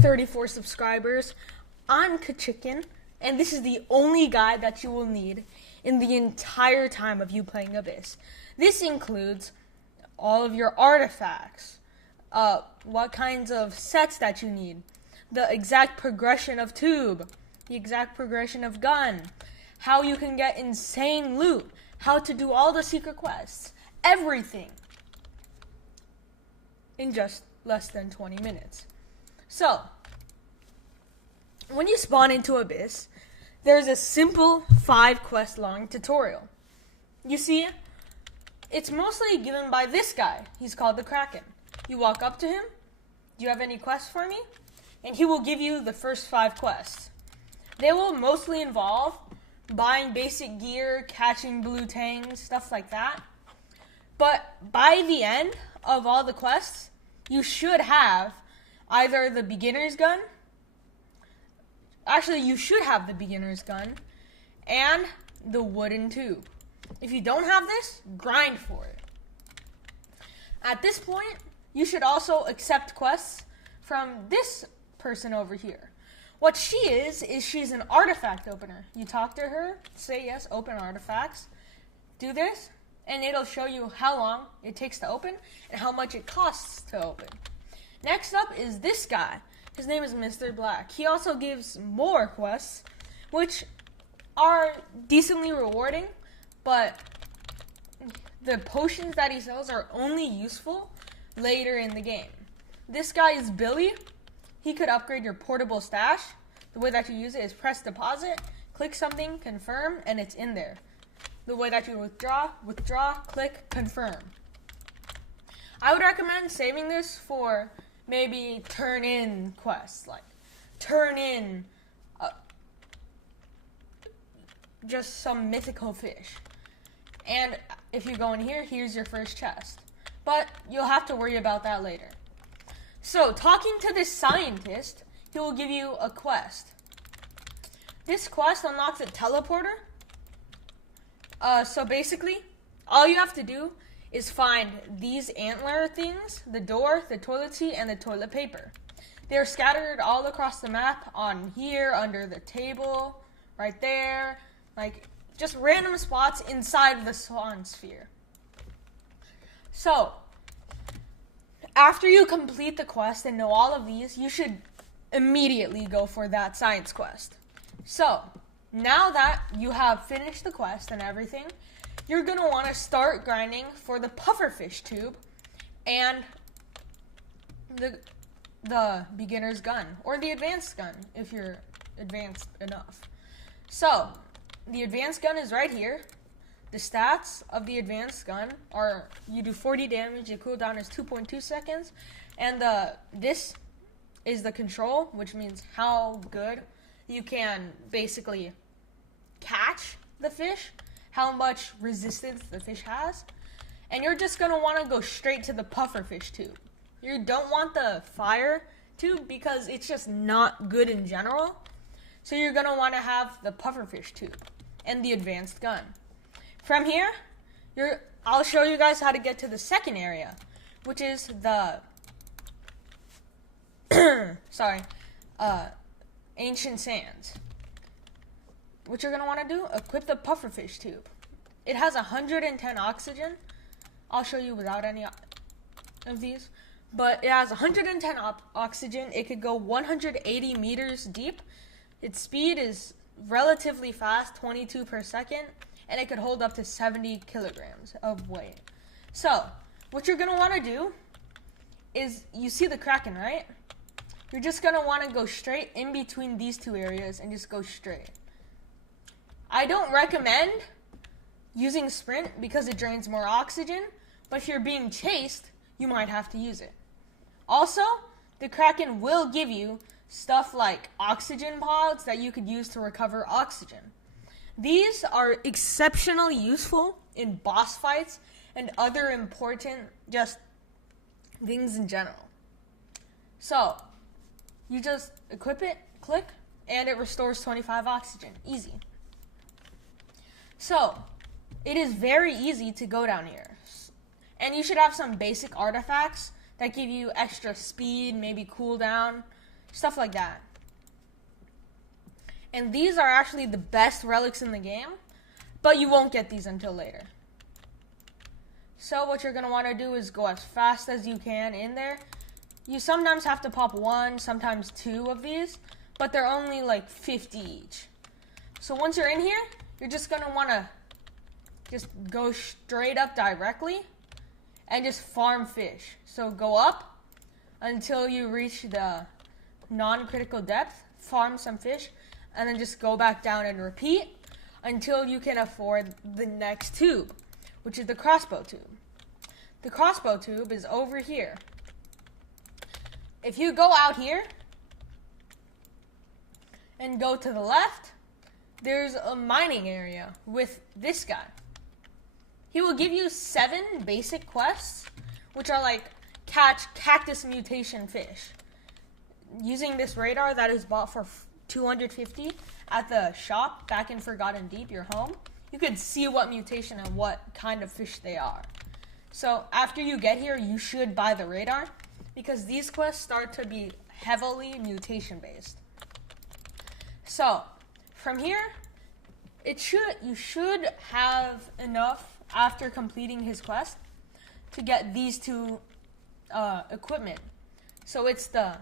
34 subscribers. I'm Kachicken, and this is the only guide that you will need in the entire time of you playing Abyss. This includes all of your artifacts, what kinds of sets that you need, the exact progression of tube, the exact progression of gun, how you can get insane loot, how to do all the secret quests, everything in just less than 20 minutes. So, when you spawn into Abyss, there's a simple 5 quest long tutorial. You see, it's mostly given by this guy. He's called the Kraken. You walk up to him, do you have any quests for me? And he will give you the first 5 quests. They will mostly involve buying basic gear, catching blue tangs, stuff like that. But by the end of all the quests, you should have either the beginner's gun. Actually, you should have the beginner's gun and the wooden tube. If you don't have this, grind for it. At this point, you should also accept quests from this person over here. What she is she's an artifact opener. You talk to her, say yes, open artifacts, do this, and it'll show you how long it takes to open and how much it costs to open. Next up is this guy. His name is Mr. Black. He also gives more quests, which are decently rewarding, but the potions that he sells are only useful later in the game. This guy is Billy. He could upgrade your portable stash. The way that you use it is press deposit, click something, confirm, and it's in there. The way that you withdraw, click, confirm. I would recommend saving this for maybe turn in quests, like turn in just some mythical fish. And if you go in here, here's your first chest. But you'll have to worry about that later. So, talking to this scientist, he will give you a quest. This quest unlocks a teleporter. So basically, all you have to do is find these antler things, the door, the toilet seat, and the toilet paper. They're scattered all across the map, on here, under the table, right there, like just random spots inside of the swan sphere. So, after you complete the quest and know all of these, you should immediately go for that science quest. So, now that you have finished the quest and everything, you're going to want to start grinding for the pufferfish tube and the beginner's gun, or the advanced gun if you're advanced enough. So, the advanced gun is right here. The stats of the advanced gun are you do 40 damage, your cooldown is 2.2 seconds, and this is the control, which means how good you can basically catch the fish, how much resistance the fish has, and you're just going to want to go straight to the pufferfish tube. You don't want the fire tube because it's just not good in general, so you're going to want to have the pufferfish tube and the advanced gun. From here, I'll show you guys how to get to the second area, which is the ancient sands. What you're going to want to do, equip the pufferfish tube. It has 110 oxygen. I'll show you without any of these. But it has 110 oxygen. It could go 180 meters deep. Its speed is relatively fast, 22 per second. And it could hold up to 70 kilograms of weight. So, what you're going to want to do is, you see the Kraken, right? You're just going to want to go straight in between these two areas and just go straight. I don't recommend using sprint because it drains more oxygen, but if you're being chased, you might have to use it. Also, the Kraken will give you stuff like oxygen pods that you could use to recover oxygen. These are exceptionally useful in boss fights and other important just things in general. So, you just equip it, click, and it restores 25 oxygen. Easy. So, it is very easy to go down here. And you should have some basic artifacts that give you extra speed, maybe cooldown, stuff like that. And these are actually the best relics in the game, but you won't get these until later. So what you're going to want to do is go as fast as you can in there. You sometimes have to pop 1, sometimes 2 of these, but they're only like 50 each. So once you're in here, you're just going to want to just go straight up directly and just farm fish. So go up until you reach the non-critical depth, farm some fish, and then just go back down and repeat until you can afford the next tube, which is the crossbow tube. The crossbow tube is over here. If you go out here and go to the left, there's a mining area with this guy. He will give you 7 basic quests, which are like catch cactus mutation fish. Using this radar that is bought for 250 at the shop back in Forgotten Deep, your home, you can see what mutation and what kind of fish they are. So after you get here, you should buy the radar because these quests start to be heavily mutation based. So from here, you should have enough after completing his quest to get these 2 equipment. So it's the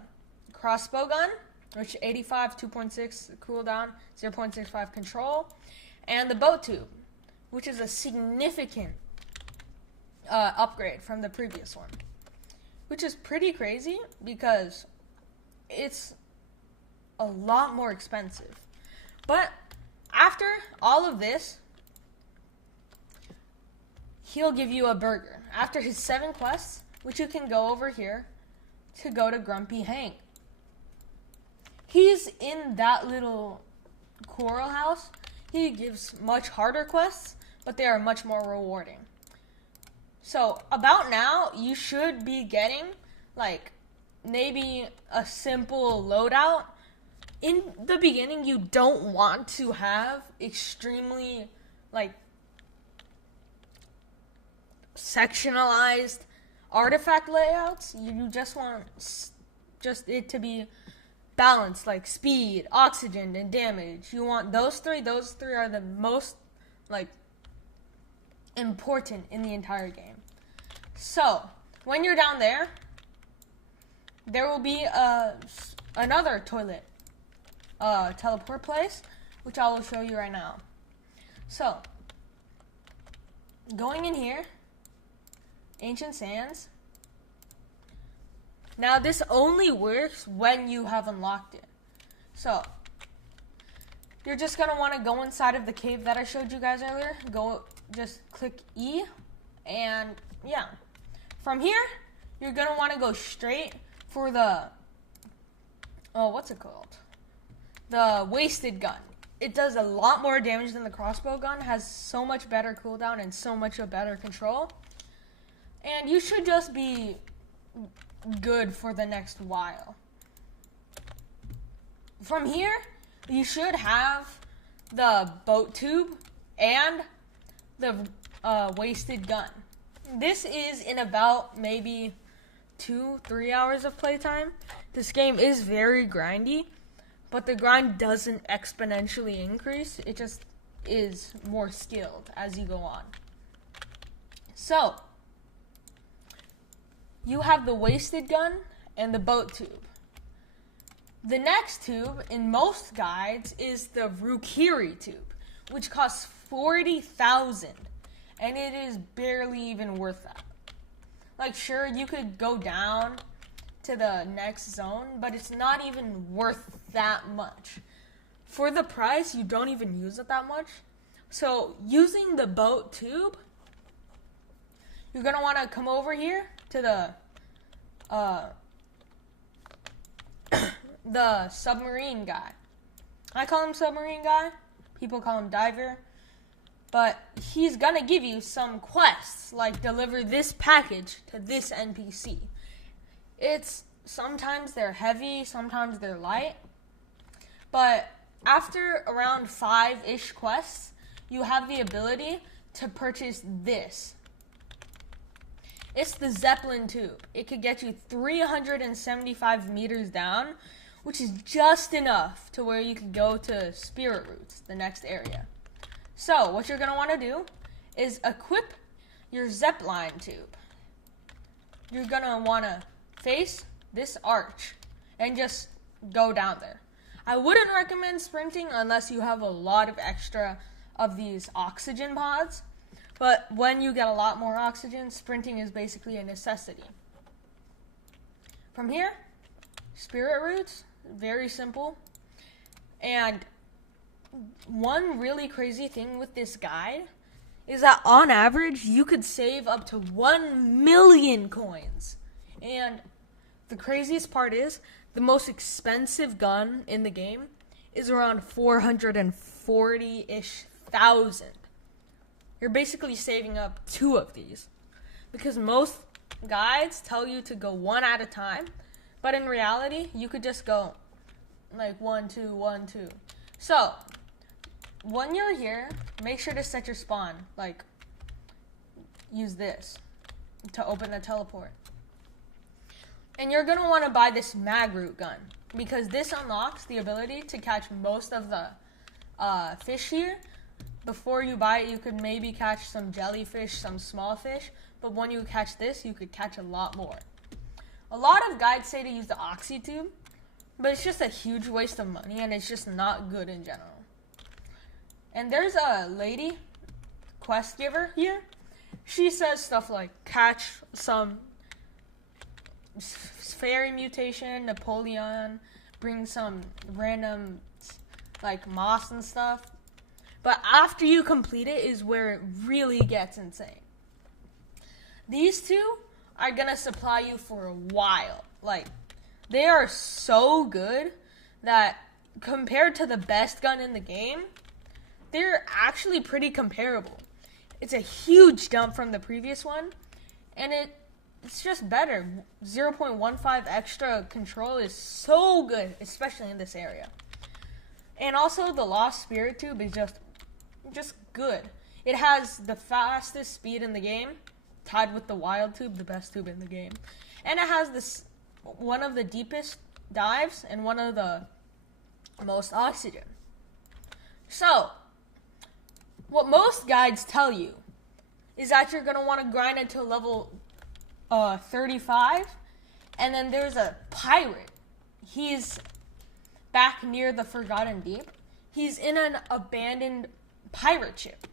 crossbow gun, which 85, 2.6 cooldown, 0.65 control, and the boat tube, which is a significant upgrade from the previous one, which is pretty crazy because it's a lot more expensive. But after all of this, he'll give you a burger after his 7 quests, which you can go over here to go to Grumpy Hank. He's in that little coral house. He gives much harder quests, but they are much more rewarding. So about now, you should be getting like maybe a simple loadout. In the beginning, you don't want to have extremely like sectionalized artifact layouts. You just want it to be balanced, like speed, oxygen, and damage. You want those 3. Those 3 are the most like important in the entire game. So when you're down there, there will be another toilet teleport place, which I will show you right now. So going in here, Ancient Sands. Now this only works when you have unlocked it. So you're just going to want to go inside of the cave that I showed you guys earlier. Just click E, and yeah. From here, you're going to want to go straight for the, what's it called? The wasted gun. It does a lot more damage than the crossbow gun, has so much better cooldown and so much better control. And you should just be good for the next while. From here, you should have the boat tube and the wasted gun. This is in about maybe 2-3 hours of playtime. This game is very grindy, but the grind doesn't exponentially increase. It just is more skilled as you go on. So you have the wasted gun and the boat tube. The next tube in most guides is the Rukiri tube, which costs 40,000, and it is barely even worth that. Like, sure, you could go down to the next zone, but it's not even worth that much. For the price, you don't even use it that much. So using the boat tube, you're going to want to come over here to the submarine guy. I call him submarine guy. People call him diver. But he's going to give you some quests, like deliver this package to this NPC. Sometimes they're heavy, sometimes they're light. But after around 5-ish quests, you have the ability to purchase this. It's the Zeppelin tube. It could get you 375 meters down, which is just enough to where you can go to Spirit Roots, the next area. So what you're going to want to do is equip your zipline tube. You're going to want to face this arch and just go down there. I wouldn't recommend sprinting unless you have a lot of extra of these oxygen pods, but when you get a lot more oxygen, sprinting is basically a necessity. From here, Spirit Roots, very simple. And one really crazy thing with this guide is that on average, you could save up to 1 million coins. And the craziest part is, the most expensive gun in the game is around 440-ish thousand. You're basically saving up 2 of these, because most guides tell you to go 1 at a time, but in reality, you could just go like 1, 2, 1, 2. So when you're here, make sure to set your spawn, like use this to open the teleport. And you're going to want to buy this mag root gun, because this unlocks the ability to catch most of the fish here. Before you buy it, you could maybe catch some jellyfish, some small fish, but when you catch this, you could catch a lot more. A lot of guides say to use the oxy tube, but it's just a huge waste of money, and it's just not good in general. And there's a lady, quest giver here. She says stuff like catch some fairy mutation, Napoleon, bring some random like moss and stuff. But after you complete it is where it really gets insane. These 2 are gonna supply you for a while. Like, they are so good that compared to the best gun in the game, they're actually pretty comparable. It's a huge jump from the previous one, and it's just better. 0.15 extra control is so good, especially in this area. And also, the Lost Spirit Tube is just good. It has the fastest speed in the game, tied with the Wild Tube, the best tube in the game. And it has this one of the deepest dives and one of the most oxygen. So, what most guides tell you is that you're going to want to grind it to level 35, and then there's a pirate. He's back near the Forgotten Deep. He's in an abandoned pirate ship.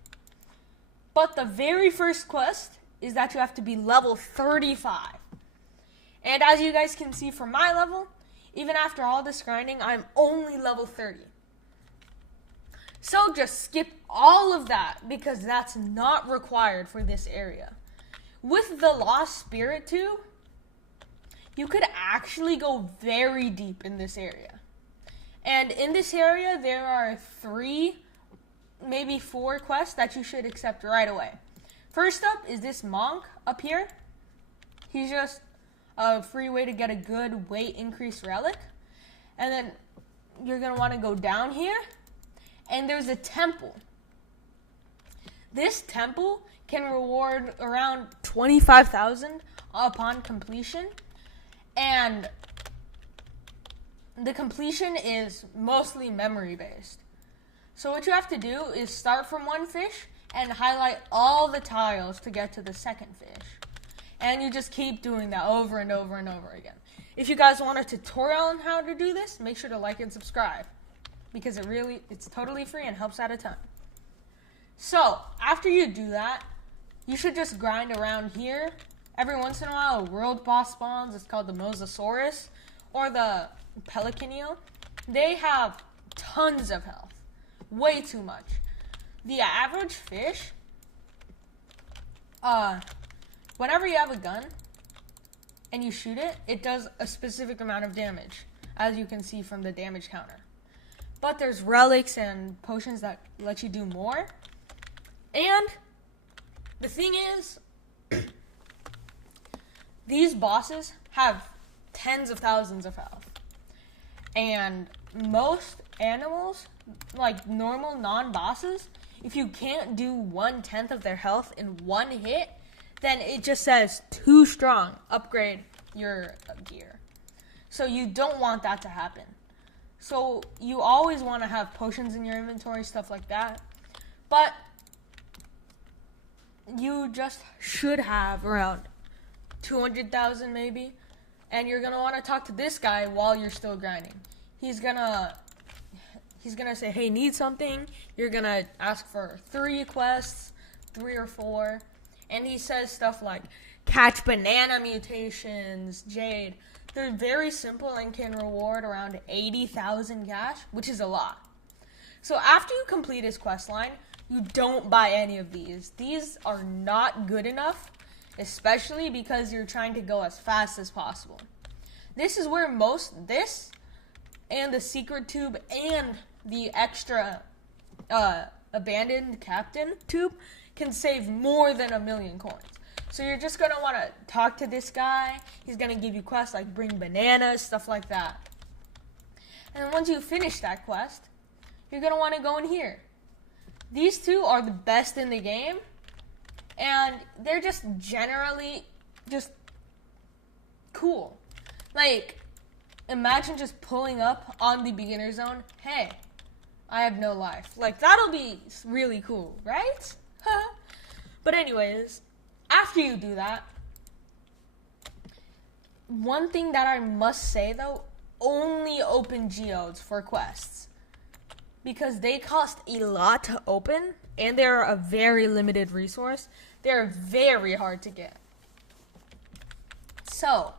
But the very first quest is that you have to be level 35. And as you guys can see from my level, even after all this grinding, I'm only level 30. So just skip all of that, because that's not required for this area. With the Lost Spirit Tube, you could actually go very deep in this area. And in this area, there are 3, maybe 4 quests that you should accept right away. First up is this monk up here. He's just a free way to get a good weight increase relic. And then you're going to want to go down here, and there's a temple. This temple can reward around 25,000 upon completion, and the completion is mostly memory based. So what you have to do is start from 1 fish and highlight all the tiles to get to the second fish. And you just keep doing that over and over and over again. If you guys want a tutorial on how to do this, make sure to like and subscribe, because it's totally free and helps out a ton. So, after you do that, you should just grind around here. Every once in a while, a world boss spawns. It's called the Mosasaurus or the Pelicanio. They have tons of health. Way too much. The average fish, whenever you have a gun and you shoot it, it does a specific amount of damage, as you can see from the damage counter. But there's relics and potions that let you do more. And the thing is, these bosses have tens of thousands of health. And most animals, like normal non-bosses, if you can't do 1/10 of their health in 1 hit, then it just says too strong, upgrade your gear. So you don't want that to happen. So you always want to have potions in your inventory, stuff like that. But you just should have around 200,000 maybe. And you're going to want to talk to this guy while you're still grinding. He's going to say, hey, need something. You're going to ask for 3 quests, 3 or 4. And he says stuff like, catch banana mutations, jade. They're very simple and can reward around 80,000 cash, which is a lot. So after you complete his quest line, you don't buy any of these. These are not good enough, especially because you're trying to go as fast as possible. This is where this and the secret tube and the extra abandoned captain tube can save more than 1,000,000 coins. So you're just going to want to talk to this guy. He's going to give you quests like bring bananas, stuff like that. And once you finish that quest, you're going to want to go in here. These two are the best in the game. And they're just generally just cool. Like, imagine just pulling up on the beginner zone. Hey, I have no life. Like, that'll be really cool, right? But anyways, after you do that, one thing that I must say though, only open geodes for quests. Because they cost a lot to open, and they're a very limited resource. They're very hard to get. So,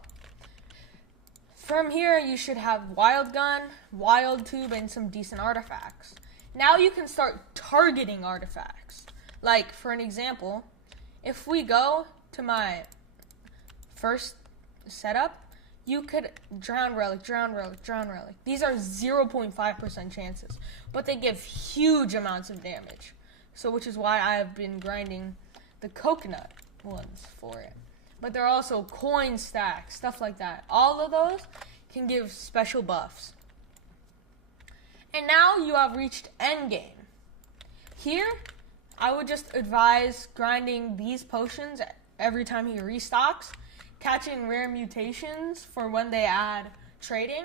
from here you should have wild gun, wild tube, and some decent artifacts. Now you can start targeting artifacts. Like, for an example, if we go to my first setup, you could drown relic, drown relic, drown relic. These are 0.5% chances, but they give huge amounts of damage. So, which is why I have been grinding the coconut ones for it. But there are also coin stacks, stuff like that. All of those can give special buffs. And now you have reached endgame. Here, I would just advise grinding these potions every time he restocks, catching rare mutations for when they add trading,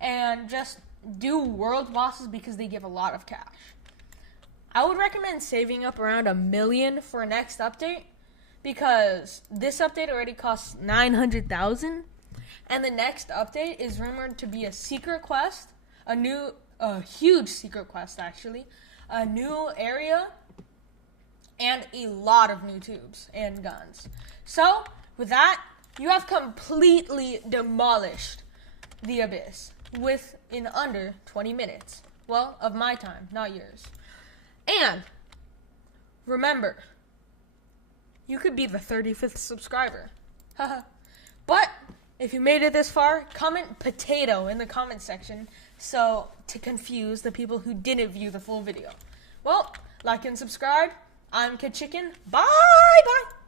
and just do world bosses because they give a lot of cash. I would recommend saving up around 1,000,000 for next update, because this update already costs 900,000, and the next update is rumored to be a secret quest, a huge secret quest actually, a new area, and a lot of new tubes and guns. So, with that, you have completely demolished the Abyss in under 20 minutes. Well, of my time, not yours. And, remember, you could be the 35th subscriber. But, if you made it this far, comment potato in the comment section to confuse the people who didn't view the full video. Well, like and subscribe. I'm Kid Chicken. Bye! Bye!